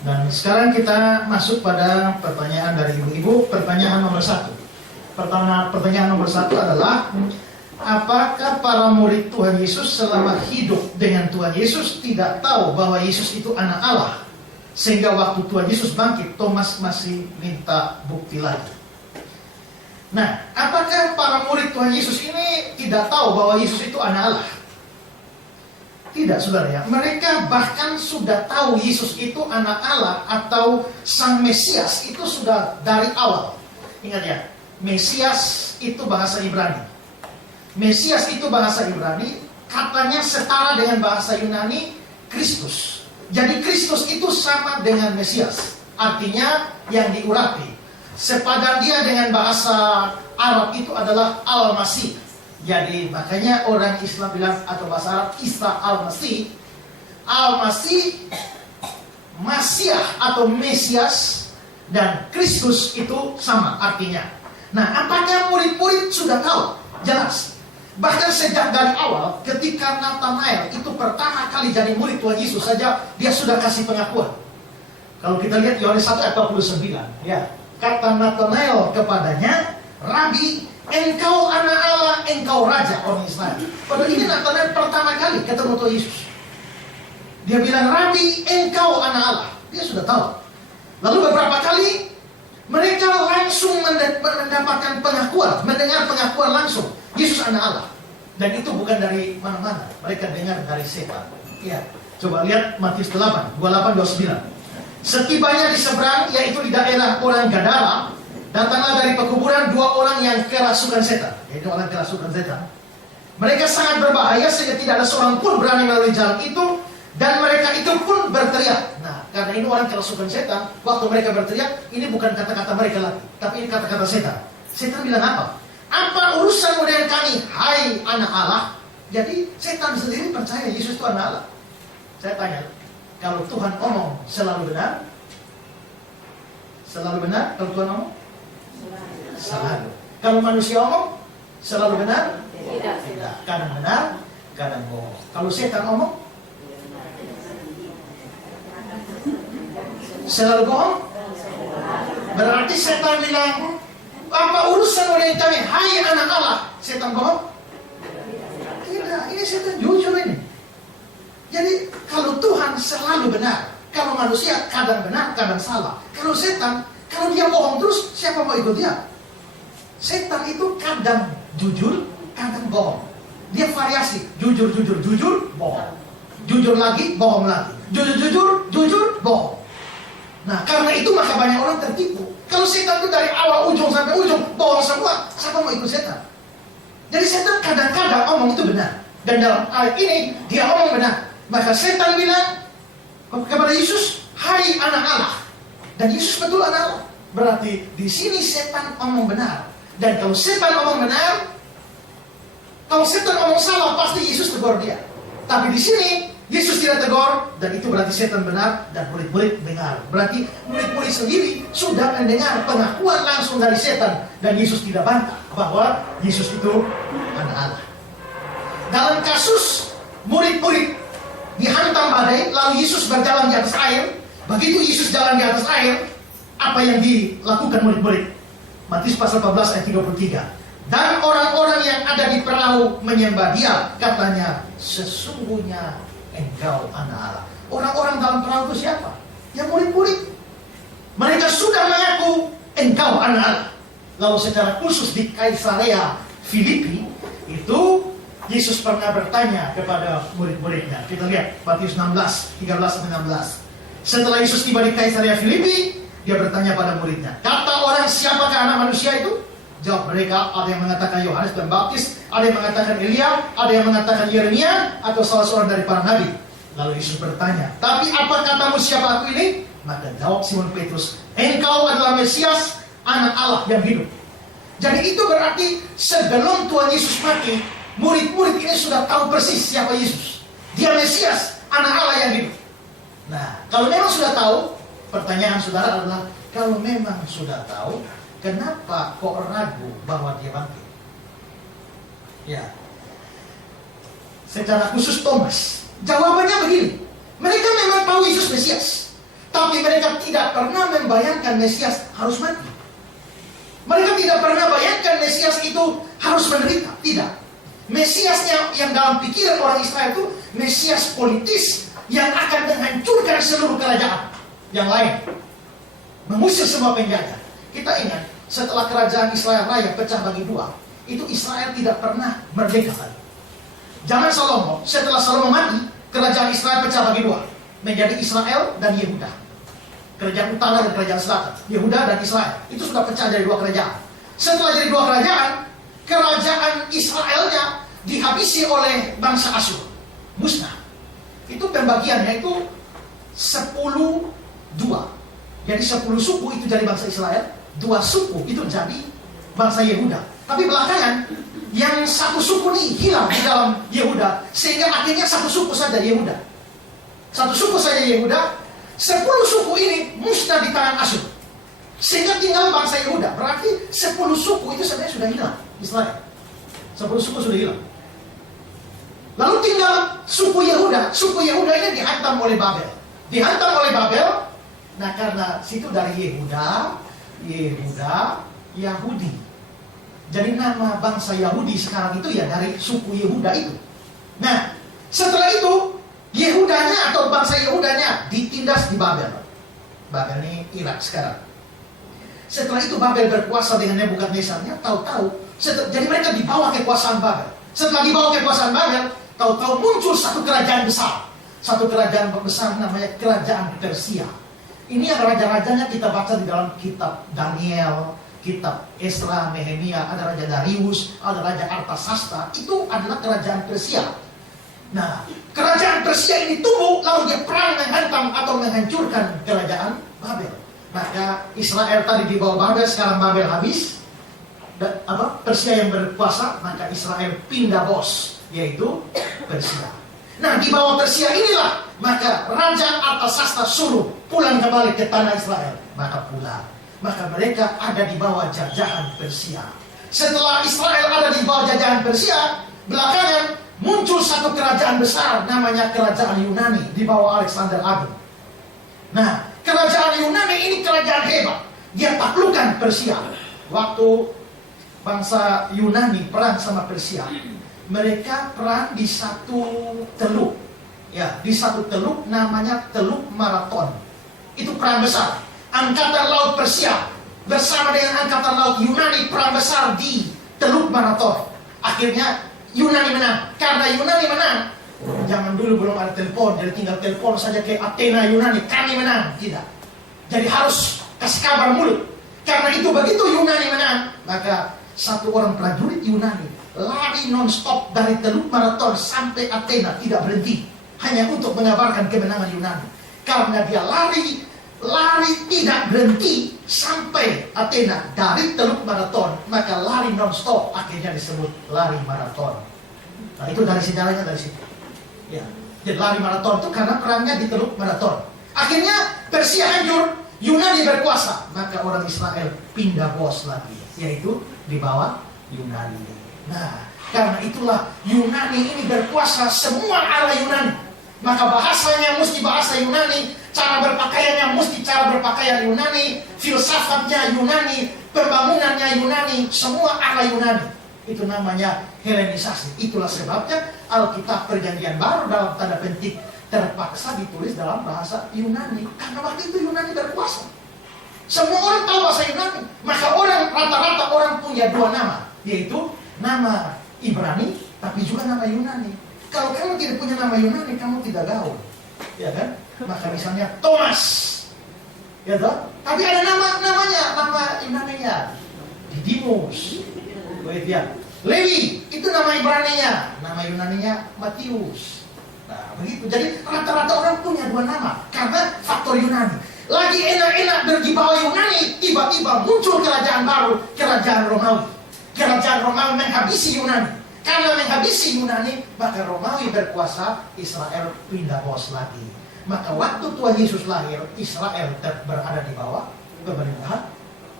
Dan sekarang kita masuk pada pertanyaan dari ibu-ibu. Pertanyaan nomor 1. Pertanyaan nomor 1 adalah, apakah para murid Tuhan Yesus selama hidup dengan Tuhan Yesus tidak tahu bahwa Yesus itu anak Allah? Sehingga waktu Tuhan Yesus bangkit, Thomas masih minta bukti lagi. Nah, apakah para murid Tuhan Yesus ini tidak tahu bahwa Yesus itu anak Allah? Tidak, saudara ya. Mereka bahkan sudah tahu Yesus itu anak Allah atau Sang Mesias itu sudah dari awal. Ingat ya, Mesias itu bahasa Ibrani. Mesias itu bahasa Ibrani, katanya setara dengan bahasa Yunani Kristus. Jadi Kristus itu sama dengan Mesias, artinya yang diurapi. Sepadan dia dengan bahasa Arab itu adalah Al-Masih. Jadi makanya orang Islam bilang, atau bahasa Arab, Isa Al-Masih. Al-Masih, Masiah atau Mesias, dan Kristus itu sama artinya. Nah, apakah murid-murid sudah tahu? Jelas. Bahkan sejak dari awal, ketika Nathanael itu pertama kali jadi murid Tuhan Yesus saja, dia sudah kasih pengakuan. Kalau kita lihat Yohanes 1 ayat 29, ya, kata Nathanael kepadanya, Rabi, engkau anak Allah, engkau raja orang Israel. Padahal ini Nathanael pertama kali ketemu Tuhan Yesus. Dia bilang, Rabi, engkau anak Allah. Dia sudah tahu. Lalu beberapa kali mereka langsung mendapatkan pengakuan, mendengar pengakuan langsung, Yesus anak Allah. Dan itu bukan dari mana-mana, mereka dengar dari setan. Ya, coba lihat Matius 8, 28-29. Setibanya di seberang, yaitu di daerah orang Gadara, datanglah dari pekuburan 2 orang yang kerasukan setan. Yaitu orang kerasukan setan. Mereka sangat berbahaya sehingga tidak ada seorang pun berani melalui jalan itu, dan mereka itu pun berteriak. Nah, karena ini orang kerasukan setan, waktu mereka berteriak, ini bukan kata-kata mereka lagi, tapi ini kata-kata setan. Setan bilang apa? Apa urusanmu dengan kami, hai anak Allah? Jadi setan sendiri percaya Yesus itu anak Allah. Saya tanya, kalau Tuhan omong selalu benar? Selalu benar kalau Tuhan omong? Selalu. Kalau manusia omong selalu benar? Tidak. Kadang benar, kadang bohong. Kalau setan omong selalu bohong? Berarti setan bilang, apa urusan dengan kami, hai anak Allah? Setan bohong? Tidak, ini setan jujur ini. Jadi kalau Tuhan selalu benar, kalau manusia kadang benar, kadang salah. Kalau setan, kalau dia bohong terus, siapa mau ikut dia? Setan itu kadang jujur, kadang bohong. Dia variasi, jujur, bohong. Jujur lagi, bohong lagi. Jujur, bohong. Nah, karena itu maka banyak orang tertipu. Kalau setan itu dari awal ujung sampai ujung bohong semua, siapa mau ikut setan? Jadi setan kadang-kadang omong itu benar. Dan dalam ayat ini, dia omong benar. Maka setan bilang kepada Yesus, hai anak Allah. Dan Yesus betul anak Allah. Berarti di sini setan omong benar. Dan kalau setan omong benar, kalau setan omong salah, pasti Yesus tegur dia. Tapi di sini Yesus tidak tegur, dan itu berarti setan benar dan murid-murid dengar. Berarti murid-murid sendiri sudah mendengar pengakuan langsung dari setan, dan Yesus tidak bantah bahwa Yesus itu anak Allah. Dalam kasus murid-murid dihantam badai, lalu Yesus berjalan di atas air. Begitu Yesus jalan di atas air, apa yang dilakukan murid-murid? Matius pasal 14 ayat 33. Dan orang-orang yang ada di perahu menyembah dia, katanya, sesungguhnya engkau anak Allah. Orang-orang dalam perahu itu siapa? Ya murid-murid. Mereka sudah mengaku engkau anak Allah. Lalu secara khusus di Kaisarea Filipi, itu Yesus pernah bertanya kepada murid-muridnya. Kita lihat Matius 16, 13-16. Setelah Yesus tiba di Kaisarea Filipi, dia bertanya pada muridnya, kata orang, siapakah anak manusia itu? Jawab mereka, ada yang mengatakan Yohanes Pembaptis, ada yang mengatakan Elia, ada yang mengatakan Yeremia, atau salah seorang dari para nabi. Lalu Yesus bertanya, tapi apa katamu, siapa aku ini? Maka jawab Simon Petrus, engkau adalah Mesias, anak Allah yang hidup. Jadi itu berarti sebelum Tuhan Yesus mati, murid-murid ini sudah tahu persis siapa Yesus. Dia Mesias, anak Allah yang hidup. Nah, kalau memang sudah tahu, pertanyaan saudara adalah, kalau memang sudah tahu, kenapa kok ragu bahwa dia bangkit? Ya, secara khusus Thomas, jawabannya begini. Mereka memang tahu Yesus Mesias, Tapi mereka tidak pernah membayangkan Mesias harus mati. Mereka tidak pernah bayangkan Mesias itu harus menderita. Tidak. Mesiasnya yang dalam pikiran orang Israel itu Mesias politis yang akan menghancurkan seluruh kerajaan yang lain, mengusir semua penjajah. Kita ingat, setelah kerajaan Israel Raya pecah bagi dua, itu Israel tidak pernah merdeka lagi. Zaman Salomo, setelah Salomo mati, kerajaan Israel pecah bagi dua, menjadi Israel dan Yehuda. Kerajaan utara dan kerajaan selatan, Yehuda dan Israel, itu sudah pecah dari dua kerajaan. Setelah jadi dua kerajaan, kerajaan Israelnya dihabisi oleh bangsa Asyur, musnah. Itu pembagiannya itu 10-2. Jadi 10 suku itu jadi bangsa Israel, 2 suku itu jadi bangsa Yehuda. Tapi belakangan yang satu suku ini hilang di dalam Yehuda, sehingga akhirnya satu suku saja Yehuda. Satu suku saja Yehuda, 10 suku ini musnah di tangan Asyur, sehingga tinggal bangsa Yehuda. Berarti 10 suku itu sebenarnya sudah hilang Israel. 10 suku sudah hilang. Lalu tinggal suku Yehuda. Suku Yehuda ini dihantam oleh Babel. Dihantam oleh Babel. Nah, karena situ dari Yehuda, Yahudi. Jadi nama bangsa Yahudi sekarang itu ya dari suku Yehuda itu. Nah, setelah itu Yehudanya atau bangsa Yehudanya ditindas di Babel. Babel ini Irak sekarang. Setelah itu Babel berkuasa dengan Nebukadnezarnya, tahu-tahu jadi mereka dibawa kekuasaan Babel. Setelah dibawa kekuasaan Babel, tahu-tahu muncul satu kerajaan besar. Satu kerajaan besar namanya kerajaan Persia. Ini yang raja-rajanya kita baca di dalam kitab Daniel, kitab Esra, Nehemia. Ada Raja Darius, ada Raja Artasasta. Itu adalah kerajaan Persia. Nah, kerajaan Persia ini tumbuh, lalu dia perang menghantam atau menghancurkan kerajaan Babel. Maka Israel tadi di bawah Babel, sekarang Babel habis. Persia yang berkuasa, maka Israel pindah bos, yaitu Persia. Nah, di bawah Persia inilah maka Raja Artasasta suruh pulang kembali ke tanah Israel. Maka pulang. Maka mereka ada di bawah jajahan Persia. Setelah Israel ada di bawah jajahan Persia, belakangan muncul satu kerajaan besar namanya kerajaan Yunani di bawah Alexander Agung. Nah, kerajaan Yunani ini kerajaan hebat. Dia taklukkan Persia. Waktu bangsa Yunani perang sama Persia, mereka perang di satu teluk. Ya, di satu teluk namanya Teluk Marathon. Itu perang besar. Angkatan Laut Persia bersama dengan Angkatan Laut Yunani perang besar di Teluk Marathon. Akhirnya Yunani menang. Karena Yunani menang, zaman dulu belum ada telepon, jadi tinggal telepon saja ke Athena Yunani, kami menang. Tidak. Jadi harus kasih kabar mulut. Karena itu begitu Yunani menang, maka satu orang prajurit Yunani lari non-stop dari Teluk Marathon sampai Athena, tidak berhenti, hanya untuk mengabarkan kemenangan Yunani. Karena dia lari tidak berhenti sampai Athena dari Teluk Marathon, maka lari non-stop, akhirnya disebut lari maraton. Nah, itu dari sejarahnya dari situ. Ya, jadi lari maraton itu karena perangnya di Teluk Marathon. Akhirnya Persia hancur, Yunani berkuasa, maka orang Israel pindah bos lagi, yaitu di bawah Yunani. Nah, karena itulah Yunani ini berkuasa semua arah Yunani. Maka bahasanya mesti bahasa Yunani, cara berpakaiannya mesti cara berpakaian Yunani, filsafatnya Yunani, pembangunannya Yunani, semua arah Yunani. Itu namanya Helenisasi. Itulah sebabnya Alkitab Perjanjian Baru dalam tanda petik terpaksa ditulis dalam bahasa Yunani. Karena waktu itu Yunani berkuasa. Semua orang tahu bahasa Yunani. Maka rata-rata orang punya dua nama, yaitu nama Ibrani, tapi juga nama Yunani. Kalau kamu tidak punya nama Yunani, kamu tidak gaul, ya kan? Maka misalnya Thomas, ya toh? Tapi ada nama Yunaninya, Didymus, ya. Lewi, itu nama Ibraninya, nama Yunaninya Matius. Nah, begitu. Jadi rata-rata orang punya dua nama karena faktor Yunani. Lagi enak-enak berjibawa Yunani, tiba-tiba muncul kerajaan baru, kerajaan Romawi. Kerajaan Romawi menghabisi Yunani. Karena menghabisi Yunani, maka Romawi berkuasa, Israel pindah bos lagi. Maka waktu Tuhan Yesus lahir, Israel berada di bawah pemerintahan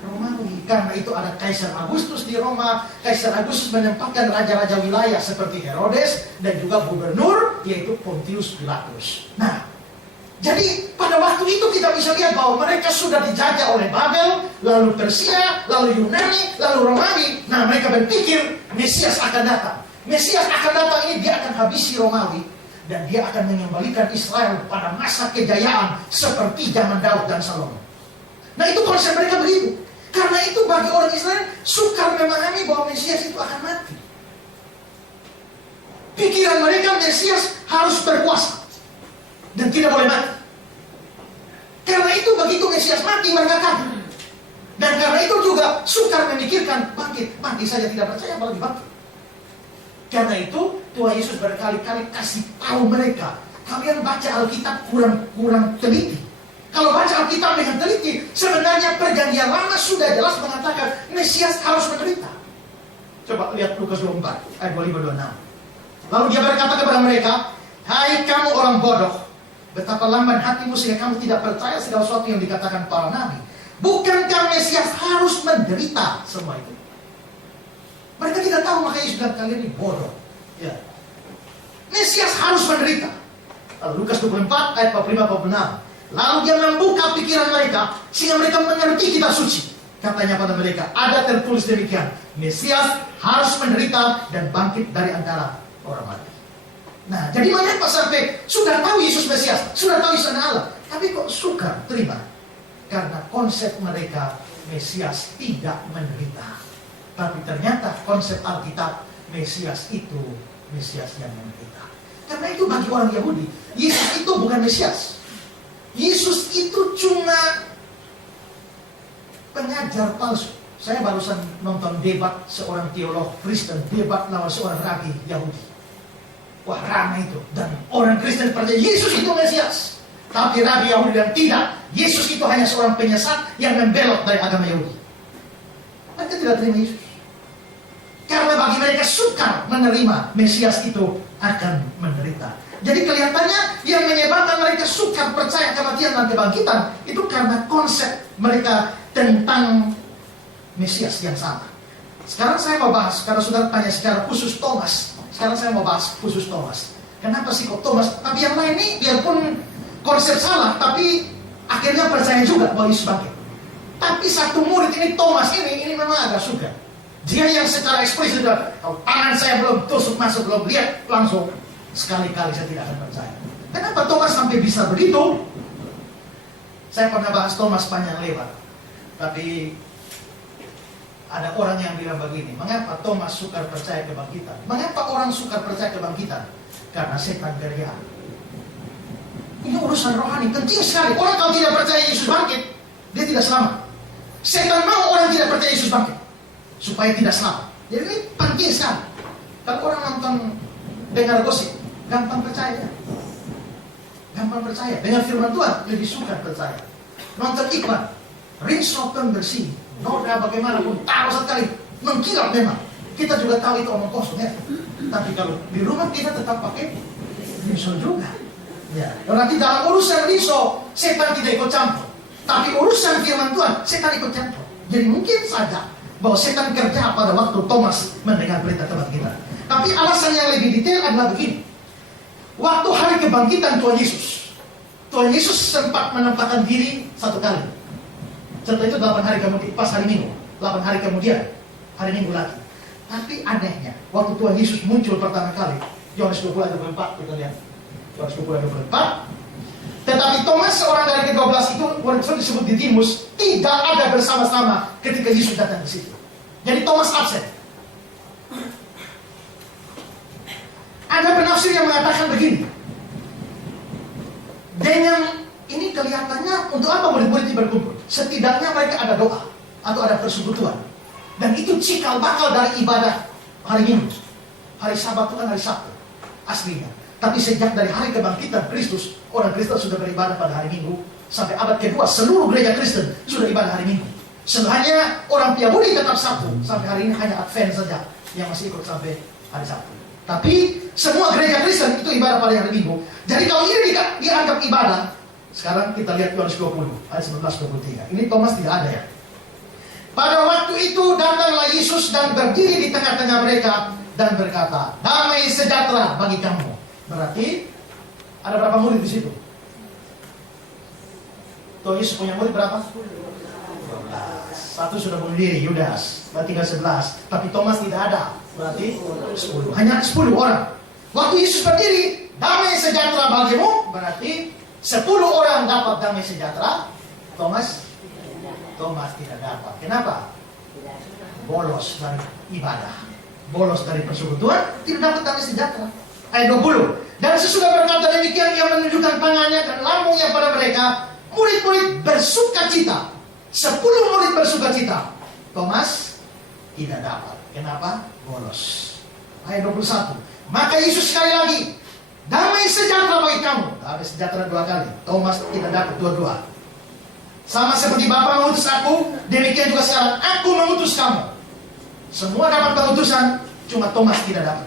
Romawi. Karena itu ada Kaisar Agustus di Roma. Kaisar Agustus menempatkan raja-raja wilayah seperti Herodes dan juga gubernur, yaitu Pontius Pilatus. Nah, Jadi pada waktu itu kita bisa lihat bahwa mereka sudah dijajah oleh Babel, lalu Persia, lalu Yunani, lalu Romawi. Nah, mereka berpikir Mesias akan datang. Mesias akan datang ini, dia akan habisi Romawi. Dan dia akan mengembalikan Israel pada masa kejayaan seperti zaman Daud dan Salomo. Nah, itu konsep mereka begitu. Karena itu bagi orang Israel sukar memahami bahwa Mesias itu akan mati. Pikiran mereka Mesias harus berkuasa dan tidak boleh mati. Karena itu begitu Mesias mati mereka kaget. Dan karena itu juga sukar memikirkan bangkit. Mati saja tidak percaya apalagi bangkit. Karena itu Tuhan Yesus berkali-kali kasih tahu mereka, kalian baca Alkitab kurang teliti. Kalau baca Alkitab dengan teliti, sebenarnya perjanjian lama sudah jelas mengatakan Mesias harus menderita. Coba lihat Lukas 24 ayat 25-26. Lalu dia berkata kepada mereka, hai kamu orang bodoh, betapa lamban hatimu sehingga kamu tidak percaya segala sesuatu yang dikatakan para nabi. Bukankah Mesias harus menderita semua itu? Mereka tidak tahu, makanya Yesus bilang kalian ini bodoh. Ya. Mesias harus menderita. Lalu Lukas 24 ayat 45-46. Lalu dia membuka pikiran mereka sehingga mereka mengerti kitab suci. Katanya pada mereka, ada tertulis demikian, Mesias harus menderita dan bangkit dari antara orang mati. Nah, jadi mengapa sampai sudah tahu Yesus Mesias, sudah tahu Yesus Allah, tapi kok sukar terima? Karena konsep mereka Mesias tidak menderita. Tapi ternyata konsep Alkitab Mesias itu Mesias yang menderita. Karena itu bagi orang Yahudi, Yesus itu bukan Mesias. Yesus itu cuma pengajar palsu. Saya barusan nonton debat seorang teolog Kristen, debat lawan seorang rabi Yahudi. Wah, ramai itu. Dan orang Kristen percaya Yesus itu Mesias. Tapi rabi Yahudi dan tidak. Yesus itu hanya seorang penyesat yang membelot dari agama Yahudi. Mereka tidak terima Yesus. Karena bagi mereka sukar menerima Mesias itu akan menderita. Jadi kelihatannya yang menyebabkan mereka sukar percaya kematian dan kebangkitan itu karena konsep mereka tentang Mesias yang sama. Sekarang saya mau bahas, karena saudara tanya secara khusus Thomas. Sekarang saya mau bahas khusus Thomas. Kenapa sih kok Thomas? Tapi yang lain ini biarpun konsep salah, tapi akhirnya percaya juga bahwa Yesus bangkit. Tapi satu murid ini Thomas ini memang agak suka. Dia yang secara ekspresif sudah, kalau tangan saya belum tusuk masuk, belum lihat langsung, sekali-kali saya tidak akan percaya. Kenapa Thomas sampai bisa begitu? Saya pernah bahas Thomas panjang lebar. Tapi ada orang yang bilang begini, mengapa Thomas sukar percaya kebangkitan? Mengapa orang sukar percaya kebangkitan? Karena setan kerja. Ini urusan rohani, penting sekali. Orang kalau tidak percaya Yesus bangkit, dia tidak selamat. Setan mau orang tidak percaya Yesus bangkit supaya tidak selamat. Jadi ini penting sekali. Kalau orang nonton, dengar gosip, gampang percaya. Gampang percaya. Dengar firman Tuhan, lebih suka percaya. Nonton iklan, rinso pembersih, noda bagaimanapun, taruh sekali, mengkilap memang. Kita juga tahu itu omong kosong ya. Tapi kalau di rumah kita tetap pakai rinso juga. Ya. Nanti dalam urusan rinso, setan tidak ikut campur. Tapi urusan firman Tuhan, setan ikut campur. Jadi mungkin saja bahwa setan kerja pada waktu Thomas mendengar berita kebangkitan. Tapi alasan yang lebih detail adalah begini. Waktu hari kebangkitan Tuhan Yesus sempat menempatkan diri satu kali. Setelah itu 8 hari kemudian, pas hari Minggu, 8 hari kemudian, hari Minggu lagi. Tapi anehnya, waktu Tuhan Yesus muncul pertama kali, Yohanes 20 ayat 24, kita lihat. Yohanes 20 ayat 24. Tetapi Thomas, seorang dari ke-12 itu, walaupun disebut Didimus, tidak ada bersama-sama ketika Yesus datang ke situ. Jadi Thomas absen. Ada penafsir yang mengatakan begini. Dengan ini kelihatannya untuk apa murid-murid ini berkumpul? Setidaknya mereka ada doa atau ada persekutuan. Dan itu cikal bakal dari ibadah hari Minggu. Hari Sabat itu kan hari Sabtu aslinya. Tapi sejak dari hari kebangkitan Kristus, orang Kristen sudah beribadah pada hari Minggu. Sampai abad kedua, seluruh gereja Kristen sudah ibadah hari Minggu. Hanya orang Yahudi tetap Sabtu. Sampai hari ini hanya Advent saja yang masih ikut sampai hari Sabtu. Tapi semua gereja Kristen itu ibadah pada hari Minggu. Jadi kalau ini dianggap ibadah, sekarang kita lihat Yohanes 20 ayat 19-23. Ini Thomas tidak ada ya. Pada waktu itu datanglah Yesus dan berdiri di tengah-tengah mereka dan berkata, damai sejahtera bagi kamu. Berarti ada berapa murid di situ? Tuhan Yesus punya murid berapa? 12. Satu sudah bunuh diri, Yudas. Berarti tinggal 11. Tapi Thomas tidak ada. Berarti 10. Hanya 10 orang. Waktu Yesus berdiri, damai sejahtera bagimu. Berarti 10 orang dapat damai sejahtera. Thomas tidak dapat. Kenapa? Bolos dari ibadah, bolos dari persekutuan, tidak dapat damai sejahtera. Ayat 20. Dan sesudah berkata demikian, ia menunjukkan tangannya dan lambungnya pada mereka. Murid-murid bersuka cita. 10 murid bersuka cita. Thomas tidak dapat. Kenapa? Bolos. Ayat 21. Maka Yesus sekali lagi, damai sejahtera bagi kamu. Damai sejahtera 2 kali. Thomas tidak dapat dua-dua. Sama seperti Bapa mengutus aku, demikian juga sekarang aku mengutus kamu. Semua dapat pengutusan, cuma Thomas tidak dapat.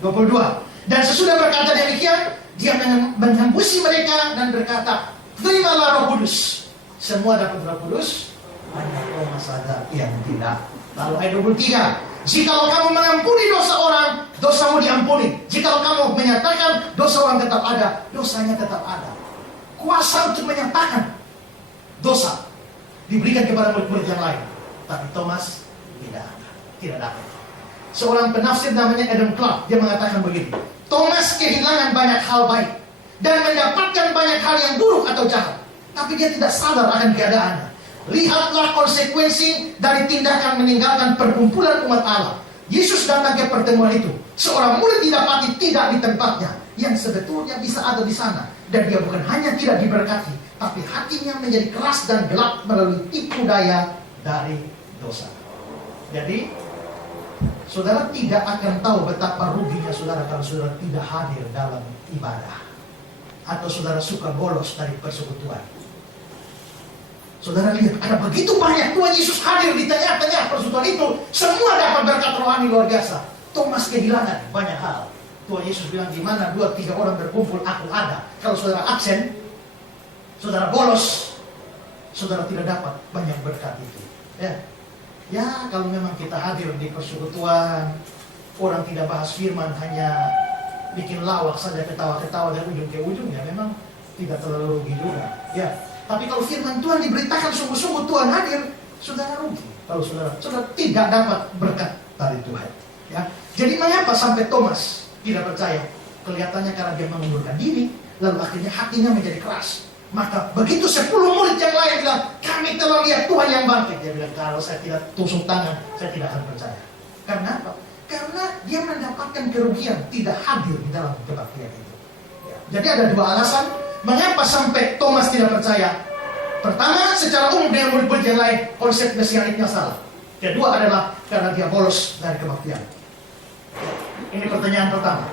22. Dan sesudah berkata demikian, dia menyambusi mereka dan berkata, terimalah Roh Kudus. Semua dapat Roh Kudus, hanya Thomas saja yang tidak. Lalu ayat 23. Jikalau kamu mengampuni dosa orang, dosamu diampuni. Jikalau kamu menyatakan dosa orang tetap ada, dosanya tetap ada. Kuasa untuk menyatakan dosa diberikan kepada murid-murid yang lain, tapi Thomas tidak dapat. Seorang penafsir namanya Adam Clark, dia mengatakan begini: Thomas kehilangan banyak hal baik dan mendapatkan banyak hal yang buruk atau jahat, tapi dia tidak sadar akan keadaannya. Lihatlah konsekuensi dari tindakan meninggalkan perkumpulan umat Allah. Yesus datang ke pertemuan itu, seorang murid didapati tidak di tempatnya yang sebetulnya bisa ada di sana, dan dia bukan hanya tidak diberkati, tapi hatinya menjadi keras dan gelap melalui tipu daya dari dosa. Jadi, saudara tidak akan tahu betapa ruginya saudara kalau saudara tidak hadir dalam ibadah, atau saudara suka bolos dari persekutuan. Saudara lihat, ada begitu banyak Tuhan Yesus hadir di tengah-tengah persekutuan itu, semua dapat berkat rohani luar biasa. Thomas kehilangan banyak hal. Tuhan Yesus bilang, di mana 2-3 orang berkumpul, aku ada. Kalau saudara absen, saudara bolos, saudara tidak dapat banyak berkat itu. Ya, kalau memang kita hadir di persekutuan, orang tidak bahas firman, hanya bikin lawak saja, ketawa-ketawa dari ujung ke ujung, ya memang tidak terlalu rugi juga. Ya, tapi kalau firman Tuhan diberitakan sungguh-sungguh Tuhan hadir, saudara rugi. Kalau saudara tidak dapat berkat dari Tuhan. Ya, jadi mengapa sampai Thomas tidak percaya? Kelihatannya karena dia mengundurkan diri, lalu akhirnya hatinya menjadi keras. Maka begitu 10 murid yang lain bilang, kami telah lihat Tuhan yang bangkit. Dia bilang, kalau saya tidak tusuk tangan, saya tidak akan percaya. Karena apa? Karena dia mendapatkan kerugian, tidak hadir di dalam kebaktian itu. Ya. Jadi ada 2 alasan mengapa sampai Thomas tidak percaya. Pertama, secara umum dengan murid-murid yang lain, konsep mesianiknya salah. Kedua adalah karena dia bolos dari kebaktian. Ini pertanyaan pertama.